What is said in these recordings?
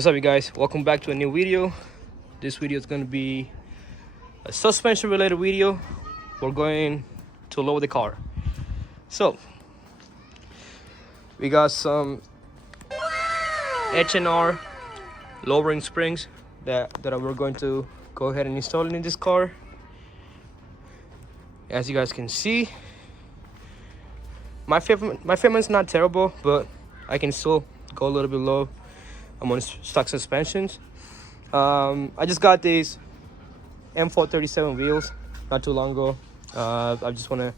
What's up, you guys? Welcome back to a new video. This video is going to be a suspension related video. We're going to lower the car. So we got some H&R lowering springs that we're going to go ahead and install in this car. As you guys can see, my favorite's not terrible, but I can still go a little bit low. I'm on stock suspensions. I just got these M437 wheels not too long ago. I just want to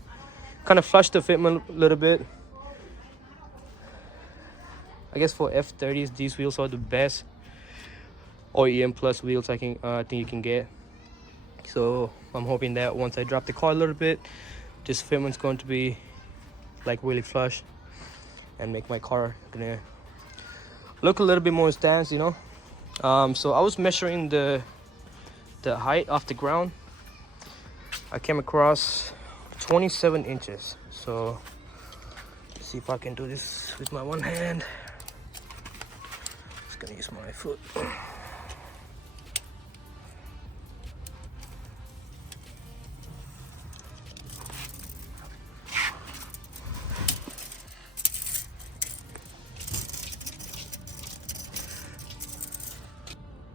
kind of flush the fitment a little bit. I guess for F30s, these wheels are the best OEM plus wheels I think you can get. So I'm hoping that once I drop the car a little bit, this fitment's going to be like really flush and make my car gonna look a little bit more stance, you know. So I was measuring the height off the ground. I came across 27 inches. So let's see if I can do this with my one hand. Just gonna use my foot.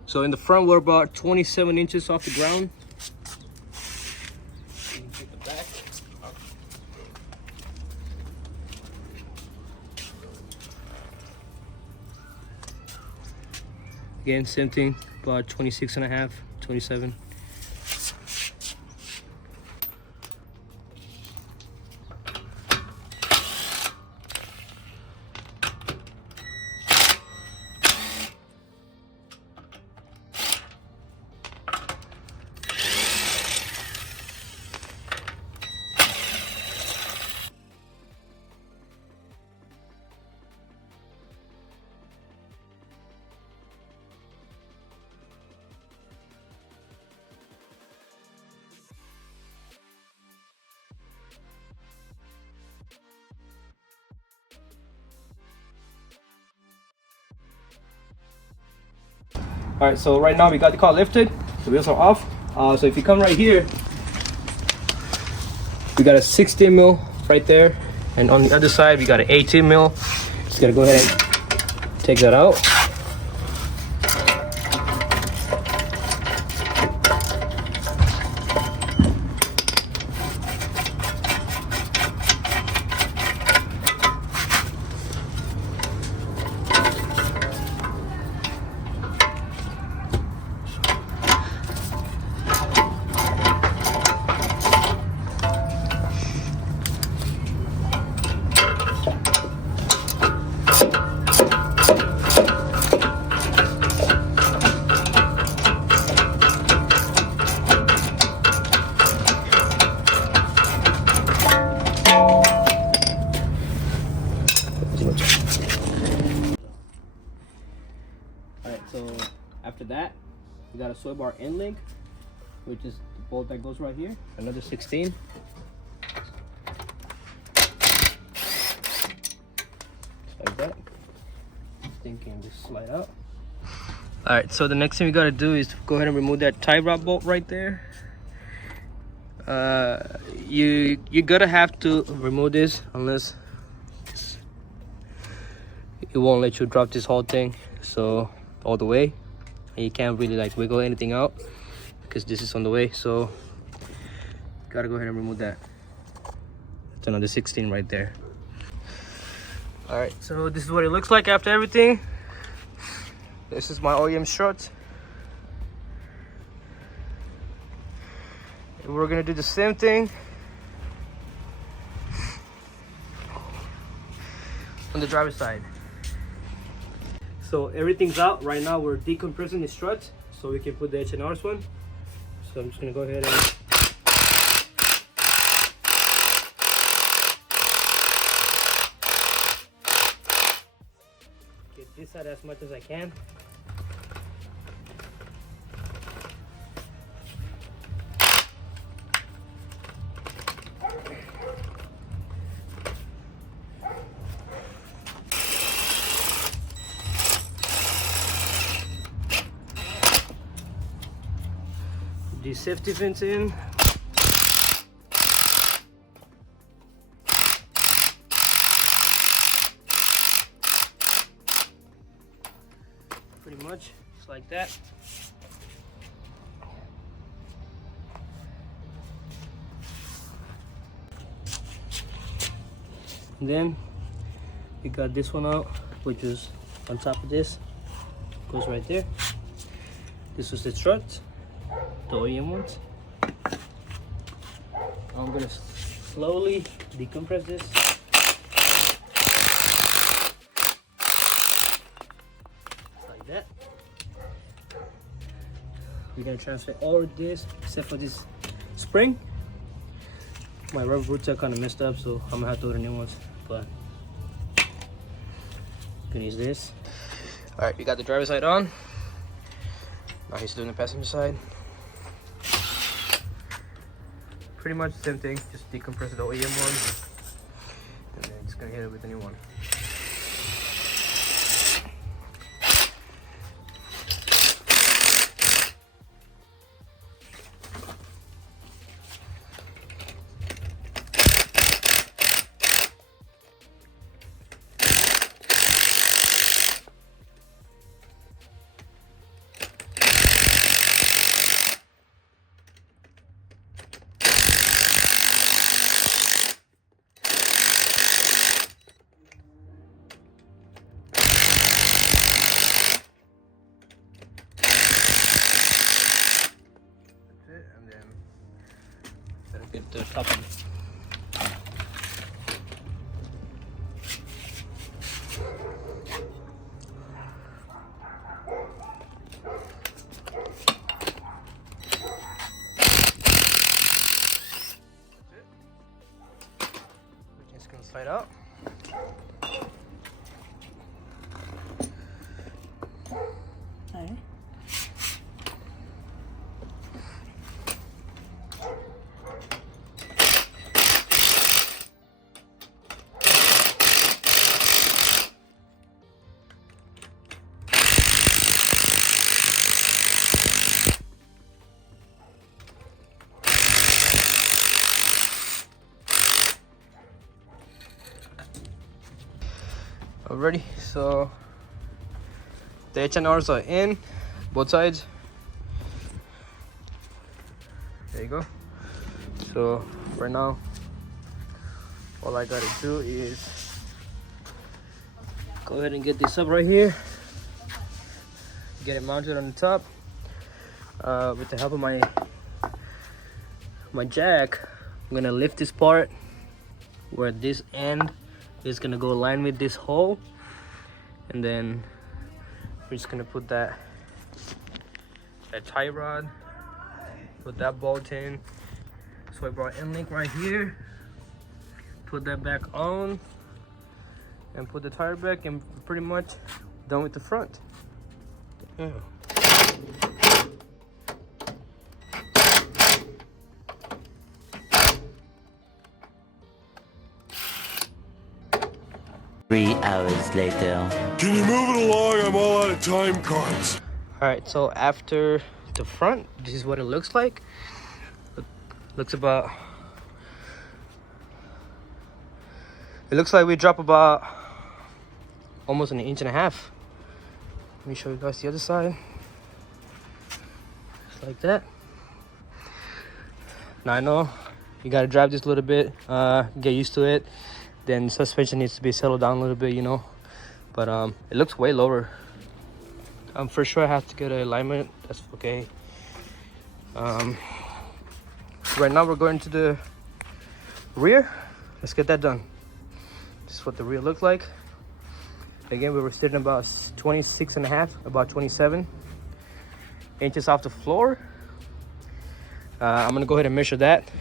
So in the front, we're about 27 inches off the ground. Take the back. Again, same thing, about 26 and a half, 27. All right, so right now we got the car lifted, the wheels are off. So if you come right here, we got a 16 mil right there, and on the other side we got an 18 mil. Just gotta go ahead and take that out. Alright, so after that, we got a soy bar end link, which is the bolt that goes right here. Another 16. Like that. This thing can just slide out. Alright, so the next thing we gotta do is go ahead and remove that tie rod bolt right there. You gotta have to remove this, unless it won't let you drop this whole thing so all the way, and you can't really like wiggle anything out because this is on the way. So gotta go ahead and remove that. That's another 16 right there. All right, so this is what it looks like after everything. This is my OEM strut. And we're gonna do the same thing on the driver's side. So everything's out right now. We're decompressing the struts so we can put the H&R's one. So I'm just gonna go ahead and get this side as much as I can. these safety pins in. Pretty much just like that. And then we got this one out, which is on top of this, goes right there. This was the strut, the OEM ones. I'm gonna slowly decompress this. Like that. We're gonna transfer all of this except for this spring. My rubber boots are kind of messed up, so I'm gonna have to order new ones. But I'm gonna use this. All right, we got the driver's side on. Now he's doing the passenger side. Pretty much the same thing, just decompress the OEM one, and then just gonna hit it with a new one. Get the top one. We're just gonna slide out. Okay. Alrighty, so the H&Rs are in both sides. There you go. So right now, all I gotta do is go ahead and get this up right here, get it mounted on the top. With the help of my jack, I'm gonna lift this part where this end is gonna go align with this hole, and then we're just gonna put that tie rod, put that bolt in. So I brought end link right here, put that back on, and put the tire back, and pretty much done with the front. Yeah. 3 hours later. Can you move it along? I'm all out of time cards. All right, so after the front, this is what it looks like. Looks about, it looks like we drop about almost 1.5 inches. Let me show you guys the other side. Just like that. Now I know you gotta drive this a little bit, get used to it. Then suspension needs to be settled down a little bit, you know. But it looks way lower. For sure I have to get an alignment. That's okay. Right now we're going to the rear. Let's get that done. This is what the rear looks like. Again, we were sitting about 26.5, about 27 inches off the floor. I'm gonna go ahead and measure that,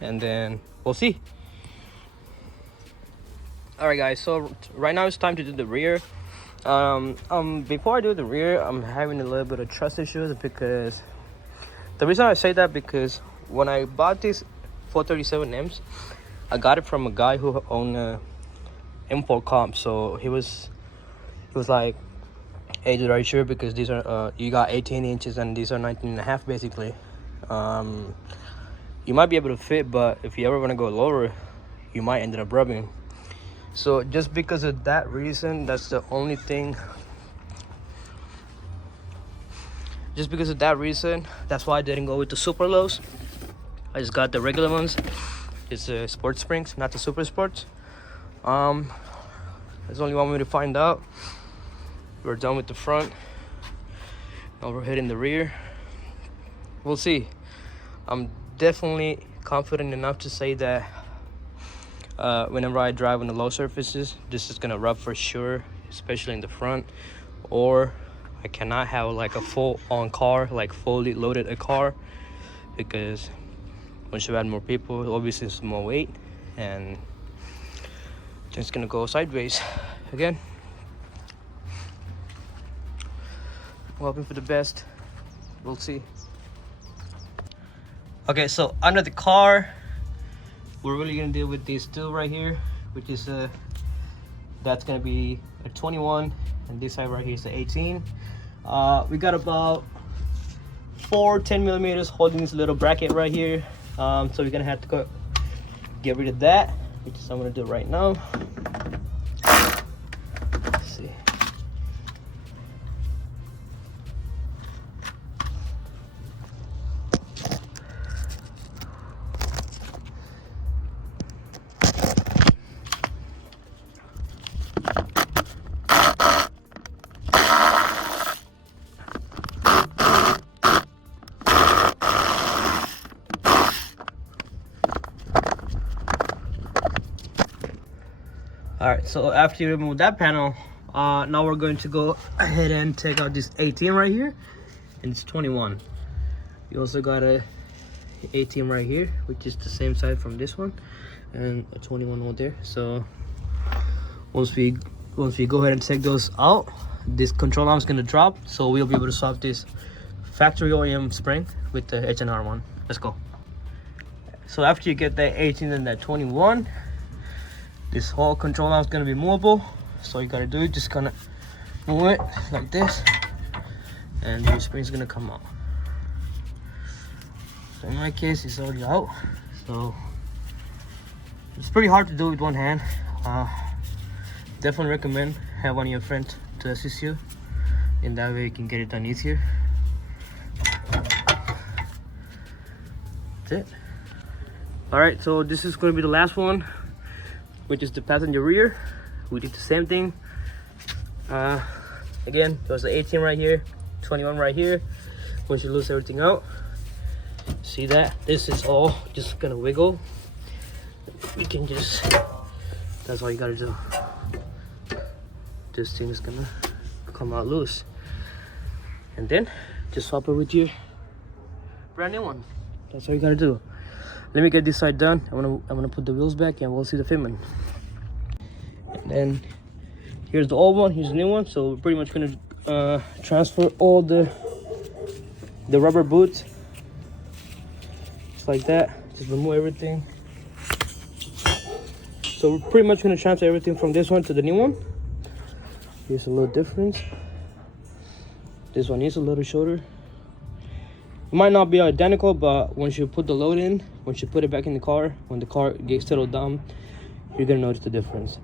and then we'll see. All right guys, so right now it's time to do the rear. Before I do the rear, I'm having a little bit of trust issues, because the reason I say that, because when I bought this 437Ms, I got it from a guy who owned a import comp. So he was like, hey dude, are you sure? Because these are you got 18 inches and these are 19.5 basically. You might be able to fit, but if you ever want to go lower, you might end up rubbing. So just because of that reason, that's the only thing. Just because of that reason, that's why I didn't go with the super lows. I just got the regular ones. It's sports springs, not the super sports. There's only one way to find out. We're done with the front. Now we're hitting the rear. We'll see. I'm definitely confident enough to say that whenever I drive on the low surfaces, this is gonna rub for sure, especially in the front. Or I cannot have like a full-on car, like fully loaded a car, because once you add more people, obviously it's more weight, and it's gonna go sideways again. I'm hoping for the best. We'll see. Okay, so under the car, we're really gonna deal with these two right here, which is that's gonna be a 21, and this side right here is the 18. We got about 4 10mm holding this little bracket right here, so we're gonna have to get rid of that, which is I'm gonna do right now. Let's see. All right, so after you remove that panel, now we're going to go ahead and take out this 18 right here, and it's 21. You also got a 18 right here, which is the same side from this one, and a 21 over there. So once we go ahead and take those out, this control arm is gonna drop, so we'll be able to swap this factory OEM spring with the H&R one. Let's go. So after you get that 18 and that 21, this whole control arm is gonna be movable. So all you gotta do is just gonna move it like this, and your spring's gonna come out. So in my case, it's already out. So it's pretty hard to do with one hand. Definitely recommend have one of your friends to assist you. In that way, you can get it done easier. That's it. All right, so this is gonna be the last one, which is the passenger rear. We did the same thing. Again, there's the 18 right here, 21 right here. Once you lose everything out, see that this is all just gonna wiggle. You can just, that's all you gotta do. This thing is gonna come out loose, and then just swap it with your brand new one. That's all you gotta do. Let me get this side done. I'm gonna put the wheels back, and we'll see the fitment. And then here's the old one, here's the new one. So we're pretty much gonna transfer all the rubber boots, just like that. Just remove everything. So we're pretty much gonna transfer everything from this one to the new one. Here's a little difference. This one is a little shorter. It might not be identical, but once you put the load in, once you put it back in the car, when the car gets settled down, you're gonna notice the difference.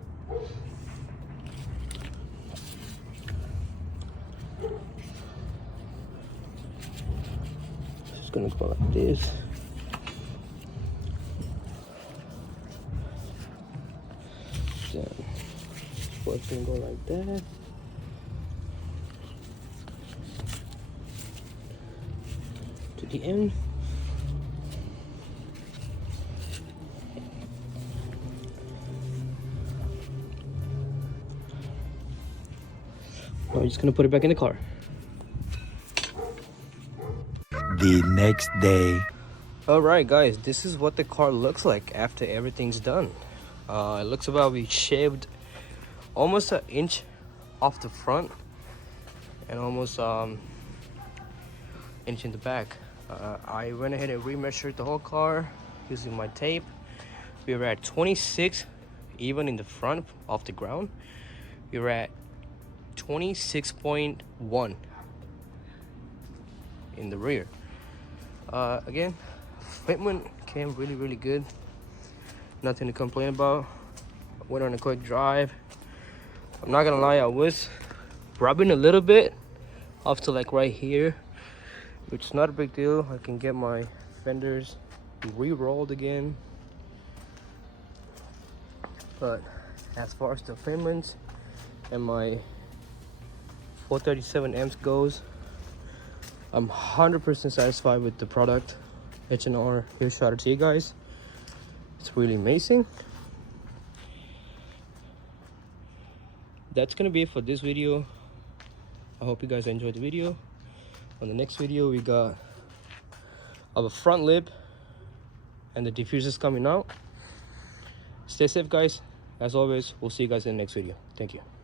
Just gonna go like this. Then it's gonna go like that. To the end. Now we're just gonna put it back in the car. The next day. All right, guys, this is what the car looks like after everything's done. It looks about we shaved almost an inch off the front and almost inch in the back. I went ahead and remeasured the whole car using my tape. We were at 26 even in the front off the ground. We were at 26.1 in the rear. Again, fitment came really good, nothing to complain about. Went on a quick drive. I'm not gonna lie, I was rubbing a little bit off to like right here, which is not a big deal. I can get my fenders re-rolled again. But as far as the fitments and my 437 amps goes, I'm 100% satisfied with the product. H&R, here's shout out to you guys. It's really amazing. That's gonna be it for this video. I hope you guys enjoyed the video. On the next video, we got our front lip and the diffusers coming out. Stay safe, guys. As always, we'll see you guys in the next video. Thank you.